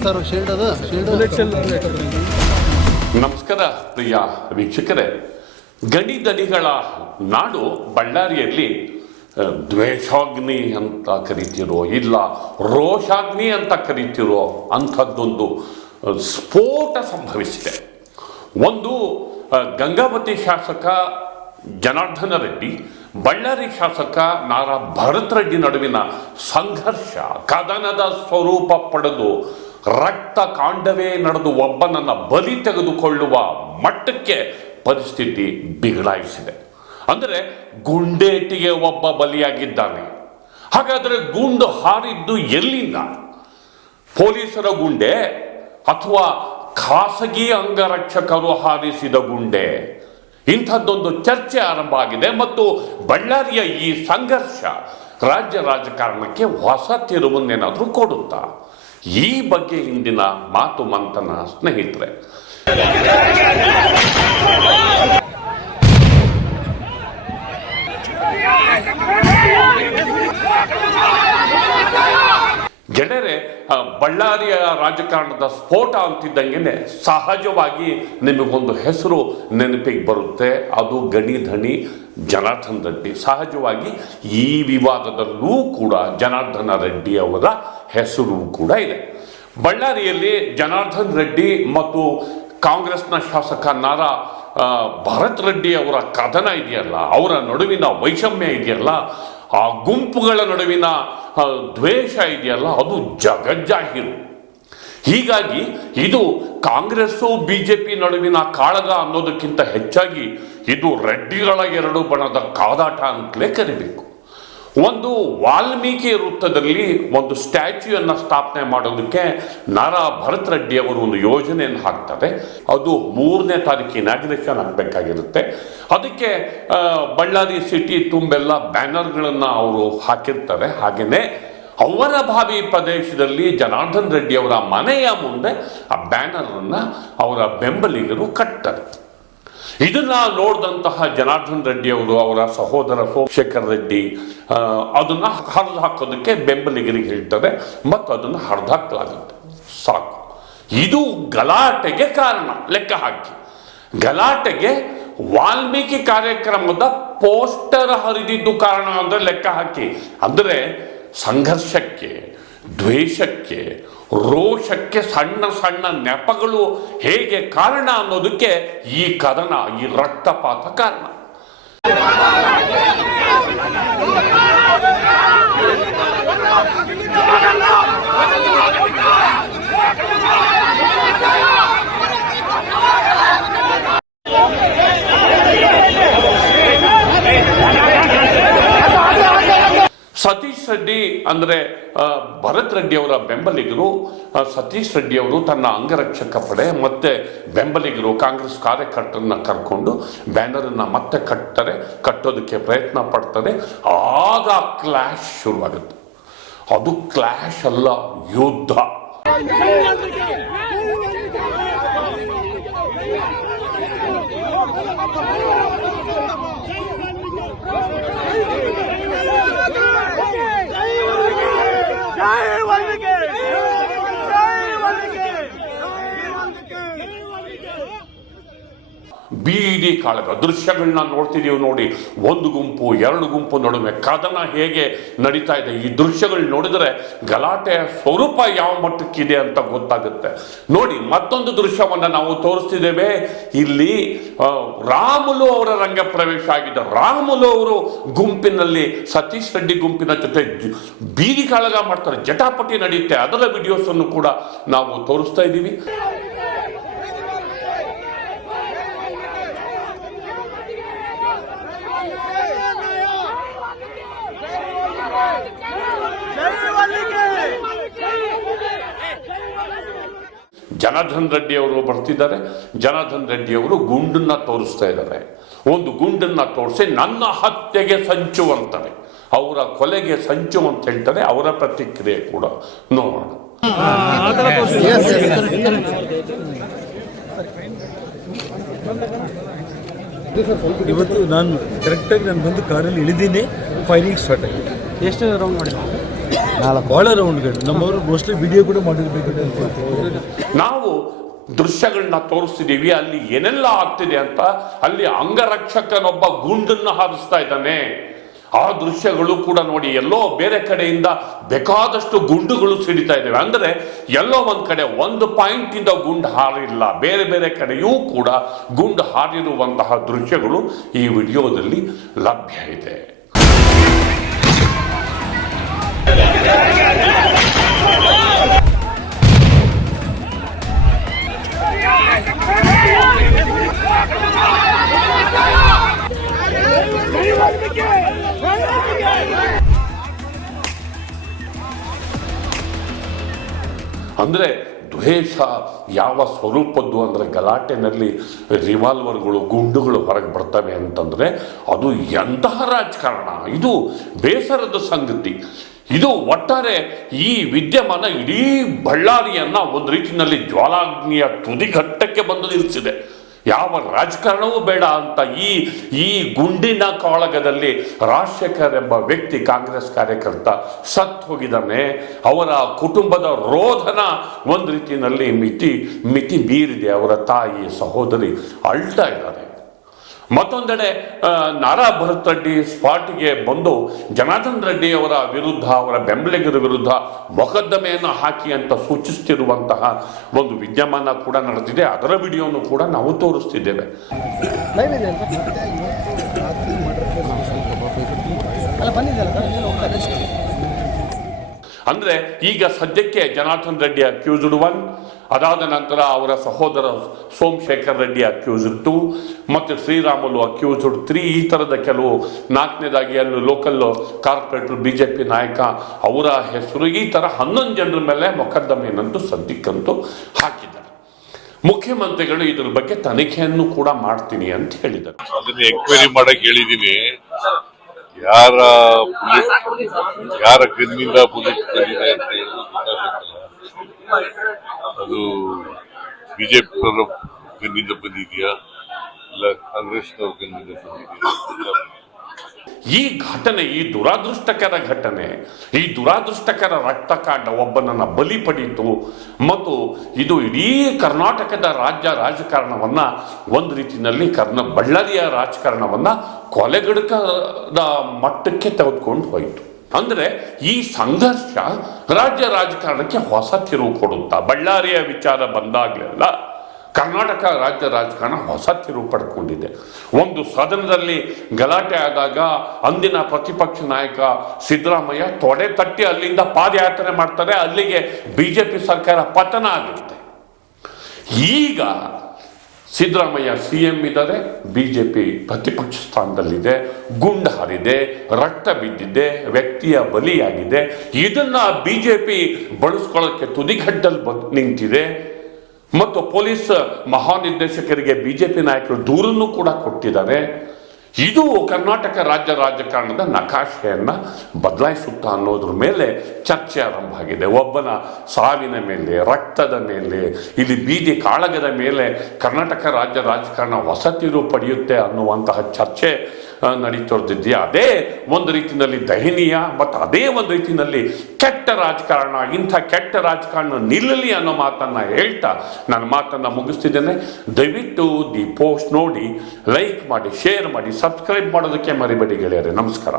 Sir shield ನಮಸ್ಕಾರ ಪ್ರಿಯ ವೀಕ್ಷಕರೇ, ಗಣಿಧಣಿಗಳ ನಾಡು ಬಳ್ಳಾರಿಯಲ್ಲಿ ದ್ವೇಷಾಗ್ನಿ ಅಂತ ಕರಿತಿರೋ ಇಲ್ಲ ರೋಷಾಗ್ನಿ ಅಂತ ಕರಿತಿರೋ ಅಂಥದ್ದೊಂದು ಸ್ಫೋಟ ಸಂಭವಿಸಿದೆ. ಒಂದು ಗಂಗಾವತಿ ಶಾಸಕ ಜನಾರ್ದನ ರೆಡ್ಡಿ, ಬಳ್ಳಾರಿ ಶಾಸಕ ನಾರಾ ಭರತ್ ರೆಡ್ಡಿ ನಡುವಿನ ಸಂಘರ್ಷ ಕದನದ ಸ್ವರೂಪ ಪಡೆದು ರಕ್ತ ಕಾಂಡವೇ ನಡೆದು ಒಬ್ಬನನ್ನು ಬಲಿ ತೆಗೆದುಕೊಳ್ಳುವ ಮಟ್ಟಕ್ಕೆ ಪರಿಸ್ಥಿತಿ ಬಿಗಡಾಯಿಸಿದೆ. ಅಂದರೆ ಗುಂಡೇಟಿಗೆ ಒಬ್ಬ ಬಲಿಯಾಗಿದ್ದಾನೆ. ಹಾಗಾದರೆ ಗುಂಡು ಹಾರಿದ್ದು ಎಲ್ಲಿಂದ? ಪೊಲೀಸರ ಗುಂಡೆ ಅಥವಾ ಖಾಸಗಿ ಅಂಗರಕ್ಷಕರು ಹಾರಿಸಿದ ಗುಂಡೆ? ಇಂಥದ್ದೊಂದು ಚರ್ಚೆ ಆರಂಭ ಆಗಿದೆ ಮತ್ತು ಬಳ್ಳಾರಿಯ ಈ ಸಂಘರ್ಷ ರಾಜ್ಯ ರಾಜಕಾರಣಕ್ಕೆ ಹೊಸ ತಿರುವನ್ನೇನಾದರೂ ಕೊಡುತ್ತಾ? ಈ ಬಗ್ಗೆ ಇಂದಿನ ಮಾತು ಮಂಥನ ಸ್ನೇಹಿತರೆ. ಗೆಳೆಯರೆ, ಬಳ್ಳಾರಿಯ ರಾಜಕಾರಣದ ಸ್ಫೋಟ ಅಂತಿದ್ದಂಗೆ ಸಹಜವಾಗಿ ನಿಮಗೊಂದು ಹೆಸರು ನೆನಪಿಗೆ ಬರುತ್ತೆ. ಅದು ಗಣಿಧಣಿ ಜನಾರ್ದನ ರೆಡ್ಡಿ. ಸಹಜವಾಗಿ ಈ ವಿವಾದದಲ್ಲೂ ಕೂಡ ಜನಾರ್ದನ ರೆಡ್ಡಿ ಅವರ ಹೆಸರು ಕೂಡ ಇದೆ. ಬಳ್ಳಾರಿಯಲ್ಲಿ ಜನಾರ್ದನ ರೆಡ್ಡಿ ಮತ್ತು ಕಾಂಗ್ರೆಸ್ನ ಶಾಸಕ ನಾರಾ ಭರತ್ ರೆಡ್ಡಿ ಅವರ ಕದನ ಇದೆಯಲ್ಲ, ಅವರ ನಡುವಿನ ವೈಷಮ್ಯ ಇದೆಯಲ್ಲ, ಆ ಗುಂಪುಗಳ ನಡುವಿನ ದ್ವೇಷ ಇದೆಯಲ್ಲ, ಅದು ಜಗಜ್ಜಾಹೀರು. ಹೀಗಾಗಿ ಇದು ಕಾಂಗ್ರೆಸ್ಸು ಬಿಜೆಪಿ ನಡುವಿನ ಕಾಳಗ ಅನ್ನೋದಕ್ಕಿಂತ ಹೆಚ್ಚಾಗಿ ಇದು ರೆಡ್ಡಿಗಳ ಎರಡು ಬಣದ ಕಾದಾಟ ಅಂತಲೇ ಕರಿಬೇಕು. ಒಂದು ವಾಲ್ಮೀಕಿ ವೃತ್ತದಲ್ಲಿ ಒಂದು ಸ್ಟ್ಯಾಚ್ಯೂಯನ್ನು ಸ್ಥಾಪನೆ ಮಾಡೋದಕ್ಕೆ ನಾರಾ ಭರತ್ ರೆಡ್ಡಿ ಅವರು ಒಂದು ಯೋಜನೆಯನ್ನು ಹಾಕ್ತಾರೆ. ಅದು 3ನೇ ತಾರೀಕು ಇನಾಗ್ರೇಷನ್ ಆಗಬೇಕಾಗಿರುತ್ತೆ. ಅದಕ್ಕೆ ಬಳ್ಳಾರಿ ಸಿಟಿ ತುಂಬೆಲ್ಲ ಬ್ಯಾನರ್ಗಳನ್ನು ಅವರು ಹಾಕಿರ್ತಾರೆ. ಹಾಗೆಯೇ ಅವರ ಭಾವಿ ಪ್ರದೇಶದಲ್ಲಿ ಜನಾರ್ದನ ರೆಡ್ಡಿ ಅವರ ಮನೆಯ ಮುಂದೆ ಆ ಬ್ಯಾನರನ್ನು ಅವರ ಬೆಂಬಲಿಗರು ಕಟ್ತಾರೆ. ಇದನ್ನ ನೋಡಿದಂತಹ ಜನಾರ್ದನ ರೆಡ್ಡಿ ಅವರು ಅವರ ಸಹೋದರ ಸೋಮಶೇಖರ್ ರೆಡ್ಡಿ ಅದನ್ನ ಹರಿದು ಹಾಕೋದಕ್ಕೆ ಬೆಂಬಲಿಗರಿಗೆ ಹೇಳ್ತಾರೆ ಮತ್ತು ಅದನ್ನು ಹರಿದಾಕಲಾಗುತ್ತೆ. ಸಾಕು. ಇದು ಗಲಾಟೆಗೆ ಕಾರಣ. ಲೆಕ್ಕ ಹಾಕಿ, ಗಲಾಟೆಗೆ ವಾಲ್ಮೀಕಿ ಕಾರ್ಯಕ್ರಮದ ಪೋಸ್ಟರ್ ಹರಿದಿದ್ದು ಕಾರಣ ಅಂದರೆ ಲೆಕ್ಕ ಹಾಕಿ. ಅಂದರೆ ಸಂಘರ್ಷಕ್ಕೆ, ದ್ವೇಷಕ್ಕೆ, ರೋಷಕ್ಕೆ ಸಣ್ಣ ಸಣ್ಣ ನೆಪಗಳು ಹೇಗೆ ಕಾರಣ ಅನ್ನೋದಕ್ಕೆ ಈ ಕದನ, ಈ ರಕ್ತಪಾತ ಕಾರಣ. ಸತೀಶ್ ರೆಡ್ಡಿ ಅಂದರೆ ಭರತ್ ರೆಡ್ಡಿ ಅವರ ಬೆಂಬಲಿಗರು. ಸತೀಶ್ ರೆಡ್ಡಿ ಅವರು ತನ್ನ ಅಂಗರಕ್ಷಕ ಪಡೆ ಮತ್ತೆ ಬೆಂಬಲಿಗರು ಕಾಂಗ್ರೆಸ್ ಕಾರ್ಯಕರ್ತರನ್ನ ಕರ್ಕೊಂಡು ಬ್ಯಾನರನ್ನು ಮತ್ತೆ ಕಟ್ಟೋದಕ್ಕೆ ಪ್ರಯತ್ನ ಪಡ್ತಾರೆ. ಆಗ ಕ್ಲಾಶ್ ಶುರುವಾಗುತ್ತೆ. ಅದು ಕ್ಲಾಶ್ ಅಲ್ಲ, ಯುದ್ಧ. ಬೀದಿ ಕಾಳಗ ದೃಶ್ಯಗಳನ್ನ ನೋಡ್ತಿದೀವಿ ನೋಡಿ. ಒಂದು ಗುಂಪು, ಎರಡು ಗುಂಪು ನಡುವೆ ಕದನ ಹೇಗೆ ನಡೀತಾ ಇದೆ. ಈ ದೃಶ್ಯಗಳು ನೋಡಿದರೆ ಗಲಾಟೆಯ ಸ್ವರೂಪ ಯಾವ ಮಟ್ಟಕ್ಕಿದೆ ಅಂತ ಗೊತ್ತಾಗುತ್ತೆ. ನೋಡಿ, ಮತ್ತೊಂದು ದೃಶ್ಯವನ್ನು ನಾವು ತೋರಿಸ್ತಿದ್ದೇವೆ. ಇಲ್ಲಿ ರಾಮುಲು ಅವರ ರಂಗ ಪ್ರವೇಶ ಆಗಿದೆ. ರಾಮುಲು ಅವರು ಗುಂಪಿನಲ್ಲಿ ಸತೀಶ್ ರೆಡ್ಡಿ ಗುಂಪಿನ ಜೊತೆ ಬೀದಿ ಕಾಳಗ ಮಾಡ್ತಾರೆ. ಜಟಾಪಟಿ ನಡೆಯುತ್ತೆ. ಅದರ ವಿಡಿಯೋಸ್ ಅನ್ನು ಕೂಡ ನಾವು ತೋರಿಸ್ತಾ ಇದ್ದೀವಿ. ಜನಾರ್ದನ ರೆಡ್ಡಿ ಅವರು ಬರ್ತಿದ್ದಾರೆ. ಜನಾರ್ದನ ರೆಡ್ಡಿ ಅವರು ಗುಂಡನ್ನ ತೋರಿಸ್ತಾ ಇದ್ದಾರೆ. ಒಂದು ಗುಂಡನ್ನ ತೋರಿಸಿ ನನ್ನ ಹತ್ಯೆಗೆ ಸಂಚು ಅಂತಾರೆ, ಅವರ ಕೊಲೆಗೆ ಸಂಚು ಅಂತ ಹೇಳ್ತಾರೆ. ಅವರ ಪ್ರತಿಕ್ರಿಯೆ ಕೂಡ ನೋಡೋಣ. ಇವತ್ತು ನಾನು ಕರೆಕ್ಟಾಗಿ ನಾನು ಬಂದು ಕಾರಲ್ಲಿ ಇಳಿದೀನಿ, ಫೈರಿಂಗ್ ಸ್ಟಾರ್ಟ್ ಆಗಿದೆ. ಎಷ್ಟು ರೌಂಡ್ ಮಾಡಿದ್ರು? ಭಾಳ ರೌಂಡ್ಗಳು ನಮ್ಮವರು ಮೋಸ್ಟ್ಲಿ ವಿಡಿಯೋ ಕೂಡ ಮಾಡಿರ್ಬೇಕು ಅಂತ ನಾವು ದೃಶ್ಯಗಳನ್ನ ತೋರಿಸ್ತಿದೀವಿ. ಅಲ್ಲಿ ಏನೆಲ್ಲ ಆಗ್ತಿದೆ ಅಂತ. ಅಲ್ಲಿ ಅಂಗರಕ್ಷಕನೊಬ್ಬ ಗುಂಡನ್ನು ಹಾರಿಸ್ತಾ ಇದ್ದಾನೆ. ಆ ದೃಶ್ಯಗಳು ಕೂಡ ನೋಡಿ. ಎಲ್ಲೋ ಬೇರೆ ಕಡೆಯಿಂದ ಬೇಕಾದಷ್ಟು ಗುಂಡುಗಳು ಸಿಡಿತಾ ಇದ್ದಾವೆ. ಅಂದರೆ ಎಲ್ಲೋ ಒಂದ್ ಕಡೆ ಒಂದು ಪಾಯಿಂಟ್ ಇಂದ ಗುಂಡು ಹಾರಿಲ್ಲ, ಬೇರೆ ಬೇರೆ ಕಡೆಯೂ ಕೂಡ ಗುಂಡು ಹಾರಿರುವಂತಹ ದೃಶ್ಯಗಳು ಈ ವಿಡಿಯೋದಲ್ಲಿ ಲಭ್ಯ ಇದೆ. ಅಂದ್ರೆ ದ್ವೇಷ ಯಾವ ಸ್ವರೂಪದ್ದು ಅಂದ್ರೆ ಗಲಾಟೆನಲ್ಲಿ ರಿವಾಲ್ವರ್ಗಳು ಗುಂಡುಗಳು ಹೊರಗೆ ಬರ್ತವೆ ಅಂತಂದ್ರೆ ಅದು ಎಂತಹ ರಾಜಕಾರಣ. ಇದು ಬೇಸರದ ಸಂಗತಿ. ಇದು ಒಟ್ಟಾರೆ ಈ ವಿದ್ಯಮಾನ ಇಡೀ ಬಳ್ಳಾರಿಯನ್ನ ಒಂದು ರೀತಿಯಲ್ಲಿ ಜ್ವಾಲಾಗ್ನಿಯ ತುದಿಘಟ್ಟಕ್ಕೆ ಬಂದು ನಿಲ್ಲಿಸಿದೆ. ಯಾವ ರಾಜಕಾರಣವೂ ಬೇಡ ಅಂತ ಈ ಗುಂಡಿನ ಕಾಳಗದಲ್ಲಿ ರಾಜಶೇಖರ್ ಎಂಬ ವ್ಯಕ್ತಿ, ಕಾಂಗ್ರೆಸ್ ಕಾರ್ಯಕರ್ತ ಸತ್ತು ಹೋಗಿದ್ದಾನೆ. ಅವರ ಕುಟುಂಬದ ರೋಧನ ಒಂದು ರೀತಿಯಲ್ಲಿ ಮಿತಿ ಮೀರಿದೆ. ಅವರ ತಾಯಿ ಸಹೋದರಿ ಅಳ್ತಾ ಇದ್ದಾರೆ. ಮತ್ತೊಂದೆಡೆ ನಾರಾ ಭರತ್ ರೆಡ್ಡಿ ಸ್ಪಾಟ್ಗೆ ಬಂದು ಜನಾರ್ದನ್ ರೆಡ್ಡಿ ಅವರ ವಿರುದ್ಧ, ಅವರ ಬೆಂಬಲಿಗರ ವಿರುದ್ಧ ಮೊಕದ್ದಮೆಯನ್ನು ಹಾಕಿ ಅಂತ ಸೂಚಿಸುತ್ತಿರುವಂತಹ ಒಂದು ವಿದ್ಯಮಾನ ಕೂಡ ನಡೆದಿದೆ. ಅದರ ವಿಡಿಯೋನು ಕೂಡ ನಾವು ತೋರಿಸ್ತಿದ್ದೇವೆ. ಅಂದ್ರೆ ಈಗ ಸದ್ಯಕ್ಕೆ ಜನಾರ್ದನ್ ರೆಡ್ಡಿ ಅಕ್ಯೂಸ್ಡ್ 1, ಅದಾದ ನಂತರ ಅವರ ಸಹೋದರ ಸೋಮಶೇಖರ್ ರೆಡ್ಡಿ ಅಕ್ಯೂಸ್ಡ್ 2 ಮತ್ತು ಶ್ರೀರಾಮುಲು ಅಕ್ಯೂಸ್ಡ್ 3. ಈ ತರದ ಕೆಲವು, ನಾಲ್ಕನೇದಾಗಿ ಅಲ್ಲಿ ಲೋಕಲ್ ಕಾರ್ಪೊರೇಟರ್ ಬಿಜೆಪಿ ನಾಯಕ ಅವರ ಹೆಸರು, ಈ ತರ 11 ಜನರ ಮೇಲೆ ಮೊಕದ್ದಮೆಯನ್ನಂತೂ ಸದ್ಯಕ್ಕಂತೂ ಹಾಕಿದ್ದಾರೆ. ಮುಖ್ಯಮಂತ್ರಿಗಳು ಇದ್ರ ಬಗ್ಗೆ ತನಿಖೆಯನ್ನು ಕೂಡ ಮಾಡ್ತೀನಿ ಅಂತ ಹೇಳಿದ್ದಾರೆ. ಅದನ್ನ ಎಂಕ್ವೈರಿ ಮಾಡಕ್ ಹೇಳಿದೀನಿ. ಯಾರ ಗನ್ನಿಂದ ಬುಲೆಟ್ ಬಂದಿದೆ ಅಂತ ಅದು ಬಿಜೆಪಿ ಗನ್ನಿಂದ ಬಂದಿದೆಯಾ ಇಲ್ಲ ಕಾಂಗ್ರೆಸ್ನವ್ರ ಗನ್ನಿಂದ ಬಂದಿದೆಯಾ? ಈ ಘಟನೆ, ಈ ದುರಾದೃಷ್ಟಕರ ಘಟನೆ, ಈ ದುರಾದೃಷ್ಟಕರ ರಕ್ತಕಾಂಡ ಒಬ್ಬನನ್ನ ಬಲಿ ಪಡೀತು. ಮತ್ತು ಇದು ಇಡೀ ಕರ್ನಾಟಕದ ರಾಜಕಾರಣವನ್ನ ಒಂದು ರೀತಿಯಲ್ಲಿ ಬಳ್ಳಾರಿಯ ರಾಜಕಾರಣವನ್ನ ಕೊಲೆಗಡಕದ ಮಟ್ಟಕ್ಕೆ ತೆಗೆದುಕೊಂಡು ಹೋಯಿತು. ಅಂದ್ರೆ ಈ ಸಂಘರ್ಷ ರಾಜ್ಯ ರಾಜಕಾರಣಕ್ಕೆ ಹೊಸ ತಿರುವು ಕೊಡುತ್ತಾ. ಬಳ್ಳಾರಿಯ ವಿಚಾರ ಬಂದಾಗಲೆಲ್ಲ ಕರ್ನಾಟಕ ರಾಜ್ಯ ರಾಜಕಾರಣ ಹೊಸ ತಿರುವು ಪಡ್ಕೊಂಡಿದೆ. ಒಂದು ಸದನದಲ್ಲಿ ಗಲಾಟೆ ಆದಾಗ ಅಂದಿನ ಪ್ರತಿಪಕ್ಷ ನಾಯಕ ಸಿದ್ದರಾಮಯ್ಯ ತೊಡೆ ತಟ್ಟಿ ಅಲ್ಲಿಂದ ಪಾದಯಾತ್ರೆ ಮಾಡ್ತಾರೆ. ಅಲ್ಲಿಗೆ ಬಿಜೆಪಿ ಸರ್ಕಾರ ಪತನ ಆಗುತ್ತೆ. ಈಗ ಸಿದ್ದರಾಮಯ್ಯ ಸಿಎಂ ಇದ್ದಾರೆ, ಬಿಜೆಪಿ ಪ್ರತಿಪಕ್ಷ ಸ್ಥಾನದಲ್ಲಿದೆ, ಗುಂಡು ಹಾರಿದೆ, ರಕ್ತ ಬಿದ್ದಿದೆ, ವ್ಯಕ್ತಿಯ ಬಲಿಯಾಗಿದೆ. ಇದನ್ನ ಬಿಜೆಪಿ ಬಳಸ್ಕೊಳ್ಳೋಕ್ಕೆ ತುದಿಗಡ್ಡಲ್ಲಿ ನಿಂತಿದೆ. ಮತ್ತು ಪೊಲೀಸ್ ಮಹಾನಿರ್ದೇಶಕರಿಗೆ ಬಿಜೆಪಿ ನಾಯಕರು ದೂರನ್ನು ಕೂಡ ಕೊಟ್ಟಿದ್ದಾರೆ. ಇದು ಕರ್ನಾಟಕ ರಾಜ್ಯ ರಾಜಕಾರಣದ ನಕಾಶೆಯನ್ನ ಬದಲಾಯಿಸುತ್ತಾ ಅನ್ನೋದ್ರ ಮೇಲೆ ಚರ್ಚೆ ಆರಂಭ ಆಗಿದೆ. ಒಬ್ಬನ ಸಾವಿನ ಮೇಲೆ, ರಕ್ತದ ಮೇಲೆ, ಇಲ್ಲಿ ಬೀದಿ ಕಾಳಗದ ಮೇಲೆ ಕರ್ನಾಟಕ ರಾಜ್ಯ ರಾಜಕಾರಣ ಹೊಸ ತಿರುವು ಪಡೆಯುತ್ತೆ ಅನ್ನುವಂತಹ ಚರ್ಚೆ ನಡೀತೋರ್ದಿದ್ಯಾ. ಅದೇ ಒಂದು ರೀತಿಯಲ್ಲಿ ದಯನೀಯ ಮತ್ತು ಅದೇ ಒಂದು ರೀತಿಯಲ್ಲಿ ಕೆಟ್ಟ ರಾಜಕಾರಣ. ಇಂಥ ಕೆಟ್ಟ ರಾಜಕಾರಣ ನಿಲ್ಲಲಿ ಅನ್ನೋ ಮಾತನ್ನ ಹೇಳ್ತಾ ನನ್ನ ಮಾತನ್ನ ಮುಗಿಸ್ತಿದ್ದೇನೆ. ದಯವಿಟ್ಟು ದಿ ಪೋಸ್ಟ್ ನೋಡಿ, ಲೈಕ್ ಮಾಡಿ, ಶೇರ್ ಮಾಡಿ, ಸಬ್ಸ್ಕ್ರೈಬ್ ಮಾಡೋದಕ್ಕೆ ಮರಿಬೇಡಿ ಗೆಳೆಯರೆ. ನಮಸ್ಕಾರ.